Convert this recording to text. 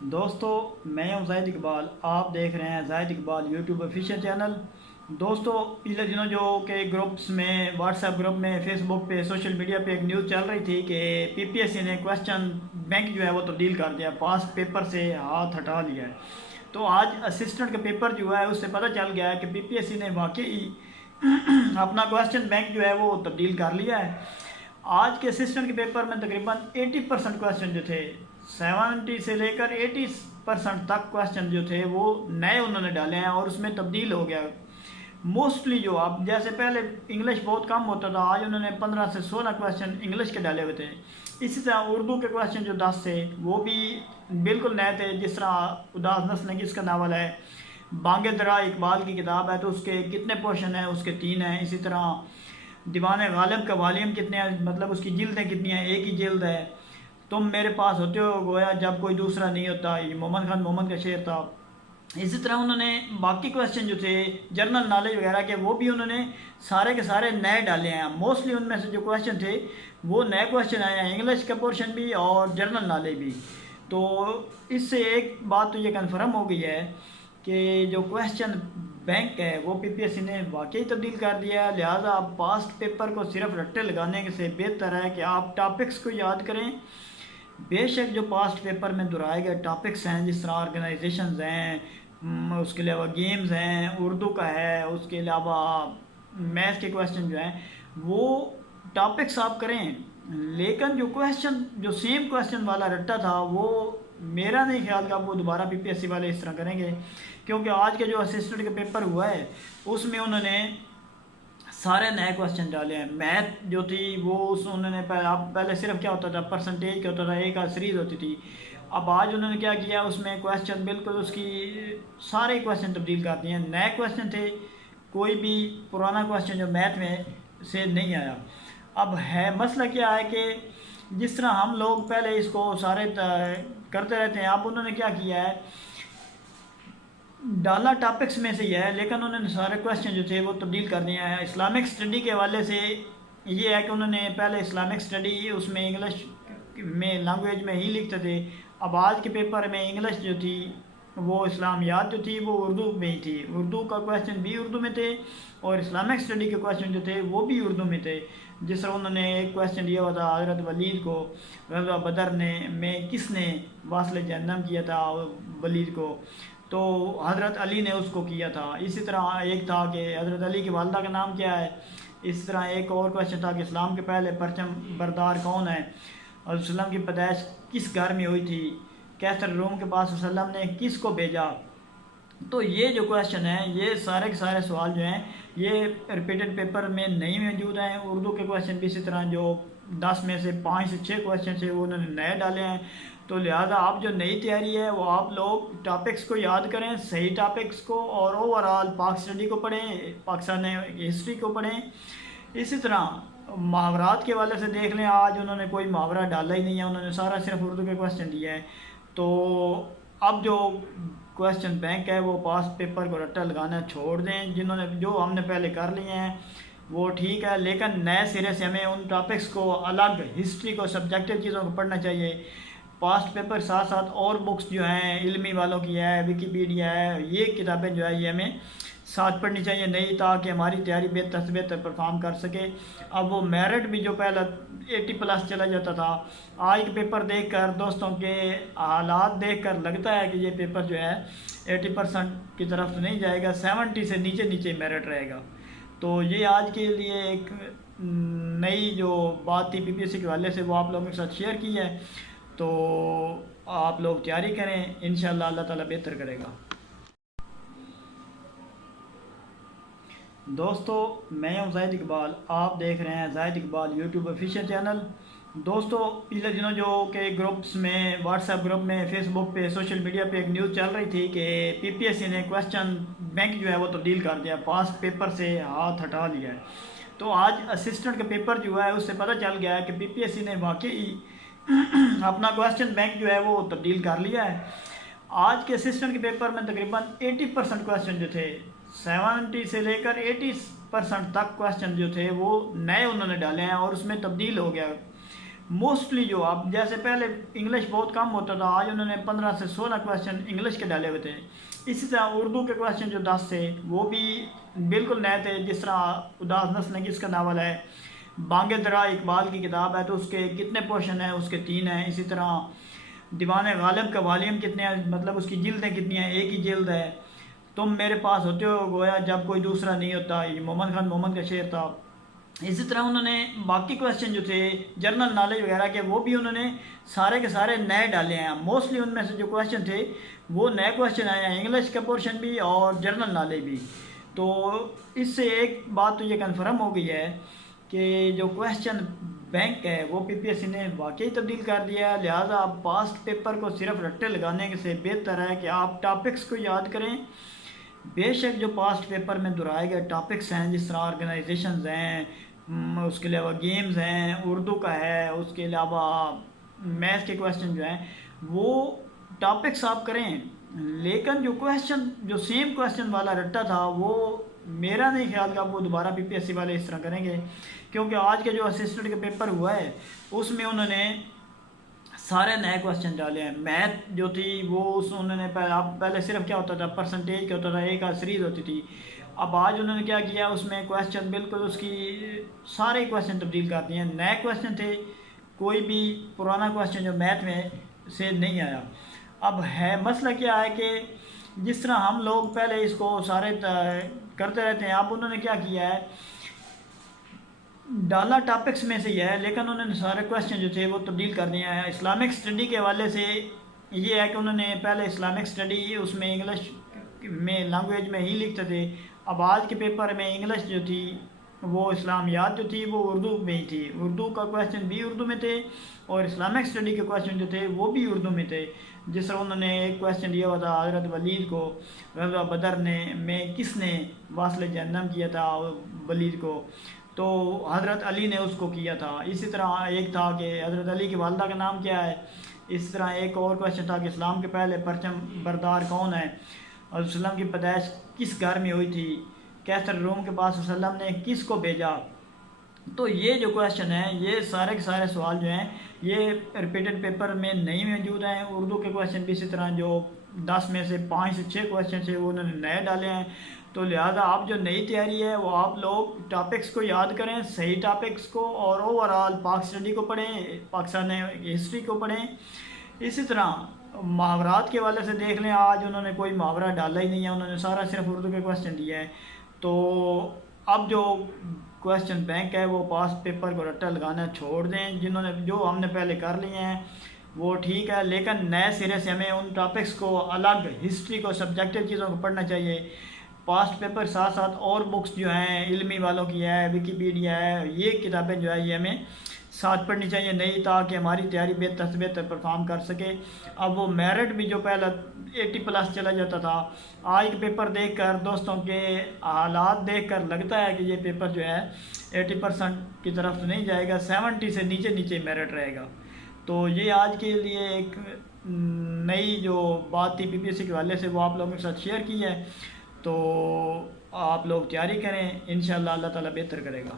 دوستو میں ہوں زاہد اقبال، آپ دیکھ رہے ہیں زاہد اقبال یوٹیوب آفیشیل چینل۔ دوستو پچھلے دنوں جو کہ گروپس میں، واٹس ایپ گروپ میں، فیس بک پہ، سوشل میڈیا پہ ایک نیوز چل رہی تھی کہ پی پی ایس سی نے کویسچن بینک جو ہے وہ تبدیل کر دیا، پاس پیپر سے ہاتھ ہٹا لیا ہے۔ تو آج اسسٹنٹ کا پیپر جو ہے اس سے پتہ چل گیا ہے کہ پی پی ایس سی نے واقعی اپنا کویسچن بینک جو ہے وہ تبدیل کر لیا ہے۔ آج کے اسسٹنٹ کے پیپر میں تقریباً 80% کویسچن جو تھے، 70 سے لے کر 80% تک کویسچن جو تھے وہ نئے انہوں نے ڈالے ہیں اور اس میں تبدیل ہو گیا۔ موسٹلی جو اب جیسے پہلے انگلش بہت کم ہوتا تھا، آج انہوں نے 15 سے 16 کویسچن انگلش کے ڈالے ہوئے تھے۔ اسی طرح اردو کے کویسچن جو 10 تھے وہ بھی بالکل نئے تھے، جس طرح اداس نسل نگیس کا ناول ہے، بانگ درا اقبال کی کتاب ہے تو اس کے کتنے پورشن ہیں، اس کے 3 ہیں۔ اسی طرح دیوان غالب کا والیوم کتنے ہیں، مطلب اس کی جلدیں کتنی ہیں، ایک ہی جلد ہے۔ تم میرے پاس ہوتے ہو گویا جب کوئی دوسرا نہیں ہوتا، یہ محمد خان محمد کا شعر تھا۔ اسی طرح انہوں نے باقی کویسچن جو تھے جرنل نالج وغیرہ کے وہ بھی انہوں نے سارے کے سارے نئے ڈالے ہیں۔ موسٹلی ان میں سے جو کویسچن تھے وہ نئے کویسچن آئے ہیں، انگلش کا پورشن بھی اور جرنل نالج بھی۔ تو اس سے ایک بات تو یہ کنفرم ہو گئی ہے کہ جو کویسچن بینک ہے وہ پی پی ایس سی نے واقعی تبدیل کر دیا ہے۔ لہٰذا آپ پاسٹ پیپر کو صرف رٹے لگانے سے بہتر ہے کہ آپ ٹاپکس کو یاد کریں۔ بے شک جو پاسٹ پیپر میں دہرائے گئے ٹاپکس ہیں، جس طرح آرگنائزیشنز ہیں، اس کے علاوہ گیمز ہیں، اردو کا ہے، اس کے علاوہ میتھ کے کویسچن جو ہیں وہ ٹاپکس آپ کریں، لیکن جو کویسچن جو سیم کویسچن والا رٹا تھا وہ میرا نہیں خیال کہ آپ وہ دوبارہ پی پی ایس سی والے اس طرح کریں گے، کیونکہ آج کے جو اسسٹنٹ کا پیپر ہوا ہے اس میں انہوں نے سارے نئے کویسچن ڈالے ہیں۔ میتھ جو تھی وہ انہوں نے پہلے صرف کیا ہوتا تھا، پرسنٹیج کیا ہوتا تھا، ایک سیریز ہوتی تھی۔ اب آج انہوں نے کیا کیا، اس میں کویسچن بالکل اس کی سارے کویسچن تبدیل کر دیے ہیں، نئے کویسچن تھے، کوئی بھی پرانا کویسچن جو میتھ میں سے نہیں آیا۔ اب ہے مسئلہ کیا ہے کہ جس طرح ہم لوگ پہلے اس کو سارے کرتے رہتے ہیں، اب انہوں نے کیا کیا ہے، ڈالا ٹاپکس میں سے ہی ہے لیکن انہوں نے سارے کویسچن جو تھے وہ تبدیل کر دیا ہے۔ اسلامک اسٹڈی کے حوالے سے یہ ہے کہ انہوں نے پہلے اسلامک اسٹڈی اس میں انگلش میں لینگویج میں ہی لکھتے تھے، اب آج کے پیپر میں انگلش جو تھی وہ اسلامیات جو تھی وہ اردو میں ہی تھی، اردو کا کویسچن بھی اردو میں تھے اور اسلامک اسٹڈی کے کویسچن جو تھے وہ بھی اردو میں تھے۔ جس طرح انہوں نے ایک کویسچن دیا ہوا تھا، حضرت ولید کو غزوہ بدر میں کس نے واصل جہنم کیا تھا ولید کو، تو حضرت علی نے اس کو کیا تھا۔ اسی طرح ایک تھا کہ حضرت علی کی والدہ کا نام کیا ہے۔ اس طرح ایک اور کویسچن تھا کہ اسلام کے پہلے پرچم بردار کون ہے، اور وسلم کی پیدائش کس گھر میں ہوئی تھی، کیسر روم کے پاس وسلم نے کس کو بھیجا۔ تو یہ جو کویسچن ہیں، یہ سارے کے سارے سوال جو ہیں یہ ریپیٹڈ پیپر میں نہیں موجود ہیں۔ اردو کے کویسچن بھی اسی طرح جو 10 میں سے 5 سے 6 کویسچن تھے وہ انہوں نے نئے ڈالے ہیں۔ تو لہٰذا آپ جو نئی تیاری ہے وہ آپ لوگ ٹاپکس کو یاد کریں، صحیح ٹاپکس کو، اور اوورآل پاک اسٹڈی کو پڑھیں، پاکستان ہسٹری کو پڑھیں۔ اسی طرح محاورات کے حوالے سے دیکھ لیں، آج انہوں نے کوئی محاورہ ڈالا ہی نہیں ہے، انہوں نے سارا صرف اردو کے کویسچن دیا ہے۔ تو اب جو کویسچن بینک ہے وہ پاس پیپر کو رٹا لگانا چھوڑ دیں، جنہوں نے جو ہم نے پہلے کر لیے ہیں وہ ٹھیک ہے، لیکن نئے سرے سے ہمیں ان ٹاپکس کو الگ، ہسٹری کو، سبجیکٹیو چیزوں کو پڑھنا چاہیے۔ پاسٹ پیپر ساتھ ساتھ اور بکس جو ہیں علمی والوں کی ہے، ویکیپیڈیا ہے، یہ کتابیں جو ہے یہ ہمیں ساتھ پڑھنی چاہیے نئی، تاکہ ہماری تیاری بہتر سے بہتر پرفارم کر سکے۔ اب وہ میرٹ بھی جو پہلا 80+ چلا جاتا تھا، آج کے پیپر دیکھ کر، دوستوں کے حالات دیکھ کر لگتا ہے کہ یہ پیپر جو ہے 80% کی طرف تو نہیں جائے گا، 70 سے نیچے نیچے میرٹ رہے گا۔ تو یہ آج کے لیے ایک نئی جو بات تھی پی پی ایس سی کے حوالے سے وہ آپ لوگوں کے ساتھ شیئر کی ہے۔ تو آپ لوگ تیاری کریں، انشاءاللہ اللہ تعالیٰ بہتر کرے گا۔ دوستو میں ہوں زاہد اقبال، آپ دیکھ رہے ہیں زاہد اقبال یوٹیوب آفیشیل چینل۔ دوستو پچھلے دنوں جو کہ گروپس میں، واٹس ایپ گروپ میں، فیس بک پہ، سوشل میڈیا پہ ایک نیوز چل رہی تھی کہ پی پی ایس سی نے کویسچن بینک جو ہے وہ تبدیل کر دیا، پاس پیپر سے ہاتھ ہٹا لیا ہے۔ تو آج اسسٹنٹ کا پیپر جو ہے اس سے پتہ چل گیا ہے کہ پی پی ایس سی نے واقعی اپنا کویسچن بینک جو ہے وہ تبدیل کر لیا ہے۔ آج کے اسسٹنٹ کے پیپر میں تقریباً 80% کویسچن جو تھے، 70 سے لے کر 80% تک کویسچن جو تھے وہ نئے انہوں نے ڈالے ہیں اور اس میں تبدیل ہو گیا۔ موسٹلی جو اب جیسے پہلے انگلش بہت کم ہوتا تھا، آج انہوں نے 15 سے 16 کویشچن انگلش کے ڈالے ہوئے تھے. اسی طرح اردو کے کویشچن جو 10 تھے وہ بھی بالکل نئے تھے. جس طرح اداس نسل کس کا ناول ہے، بانگ درا اقبال کی کتاب ہے تو اس کے کتنے پورشن ہیں، اس کے 3 ہیں. اسی طرح دیوان غالب کا والیوم کتنے ہیں، مطلب اس کی جلدیں کتنی ہیں، ایک ہی جلد ہے. تم میرے پاس ہوتے ہو گویا جب کوئی دوسرا نہیں ہوتا، یہ محمد خان محمد کا شعر تھا. اسی طرح انہوں نے باقی کویشچن جو تھے جنرل نالج وغیرہ کے وہ بھی انہوں نے سارے کے سارے نئے ڈالے ہیں. موسٹلی ان میں سے جو کویشچن تھے وہ نئے کویشچن آئے ہیں، انگلش کا پورشن بھی اور جنرل نالج بھی. تو اس سے ایک بات تو یہ کنفرم ہو گئی ہے کہ جو کویشچن بینک ہے وہ پی پی ایس سی نے واقعی تبدیل کر دیا ہے. لہٰذا آپ پاسٹ پیپر کو صرف رٹے لگانے سے بہتر ہے کہ آپ ٹاپکس کو یاد کریں. بے شک جو پاسٹ پیپر میں دہرائے گئے ٹاپکس ہیں، جس طرح آرگنائزیشنز ہیں، اس کے علاوہ گیمز ہیں، اردو کا ہے، اس کے علاوہ میتھ کے کویشچن جو ہیں وہ ٹاپکس آپ کریں. لیکن جو کویشچن جو سیم کویشچن والا رٹا تھا وہ میرا نہیں خیال کہ وہ دوبارہ پی پی ایس سی والے اس طرح کریں گے. کیونکہ آج کے جو اسسٹنٹ کا پیپر ہوا ہے اس میں انہوں نے سارے نئے کویشچن ڈالے ہیں. میتھ جو تھی وہ انہوں نے پہلے صرف کیا ہوتا تھا، پرسنٹیج کا ہوتا تھا، ایک سیریز ہوتی تھی. اب آج انہوں نے کیا کیا، اس میں کویشچن بالکل اس کی سارے کویشچن تبدیل کر دیے ہیں. نئے کویشچن تھے، کوئی بھی پرانا کویشچن جو میتھ میں سے نہیں آیا. اب ہے مسئلہ کیا ہے کہ جس طرح ہم لوگ پہلے اس کو سارے کرتے رہتے ہیں، اب انہوں نے کیا کیا ہے، ڈالا ٹاپکس میں سے یہ ہے لیکن انہوں نے سارے کویشچن جو تھے وہ تبدیل کر دیا ہے. اسلامک اسٹڈی کے حوالے سے یہ ہے کہ انہوں نے پہلے اسلامک اسٹڈی اس میں انگلش میں لینگویج میں ہی لکھتے تھے. اب آج کے پیپر میں انگلش جو تھی وہ اسلامیات جو تھی وہ اردو میں ہی تھی. اردو کا کویشچن بھی اردو میں تھے اور اسلامک اسٹڈی کے کویشچن جو تھے وہ بھی اردو میں تھے. جس طرح انہوں نے ایک کویشچن دیا ہوا تھا حضرت ولید کو، غزوہ بدر میں کس نے واصل جہنم کیا تھا ولید کو، تو حضرت علی نے اس کو کیا تھا. اسی طرح ایک تھا کہ حضرت علی کی والدہ کا نام کیا ہے. اس طرح ایک اور کویشچن تھا کہ اسلام کے پہلے پرچم بردار کون ہے، اور وسلم کی پیدائش کس گھر میں ہوئی تھی، کیسر روم کے پاس وسلم نے کس کو بھیجا. تو یہ جو کویشچن ہیں یہ سارے کے سارے سوال جو ہیں یہ ریپیٹڈ پیپر میں نہیں موجود ہیں. اردو کے کویشچن بھی اسی طرح جو 10 میں سے 5 سے 6 کویشچن تھے وہ انہوں نے نئے ڈالے ہیں. تو لہٰذا آپ جو نئی تیاری ہے وہ آپ لوگ ٹاپکس کو یاد کریں، صحیح ٹاپکس کو، اور اوورآل پاک اسٹڈی کو پڑھیں، پاکستان ہسٹری کو پڑھیں. اسی طرح محاورات کے حوالے سے دیکھ لیں، آج انہوں نے کوئی محاورہ ڈالا ہی نہیں ہے، انہوں نے سارا صرف اردو کے کویشچن دیا ہے. تو اب جو کویشچن بینک ہے وہ پاسٹ پیپر کو رٹا لگانا چھوڑ دیں. جنہوں نے جو ہم نے پہلے کر لیے ہیں وہ ٹھیک ہے، لیکن نئے سرے سے ہمیں ان ٹاپکس کو الگ، ہسٹری کو، سبجیکٹو چیزوں کو پڑھنا چاہیے. پاسٹ پیپر ساتھ ساتھ اور بکس جو ہیں علمی والوں کی ہے، ویکیپیڈیا ہے، یہ کتابیں جو ہے یہ ہمیں ساتھ پڑھنی چاہیے نئی، تاکہ ہماری تیاری بہتر سے بہتر پرفارم کر سکے. اب وہ میرٹ بھی جو پہلا 80+ چلا جاتا تھا، آج کے پیپر دیکھ کر دوستوں کے حالات دیکھ کر لگتا ہے کہ یہ پیپر جو ہے 80% کی طرف تو نہیں جائے گا، 70 سے نیچے نیچے میرٹ رہے گا. تو یہ آج کے لیے ایک نئی جو بات تھی پی پی ایس سی کے حوالے سے وہ آپ لوگوں کے ساتھ شیئر کی ہے. تو آپ لوگ تیاری کریں، انشاءاللہ اللہ تعالیٰ بہتر کرے گا.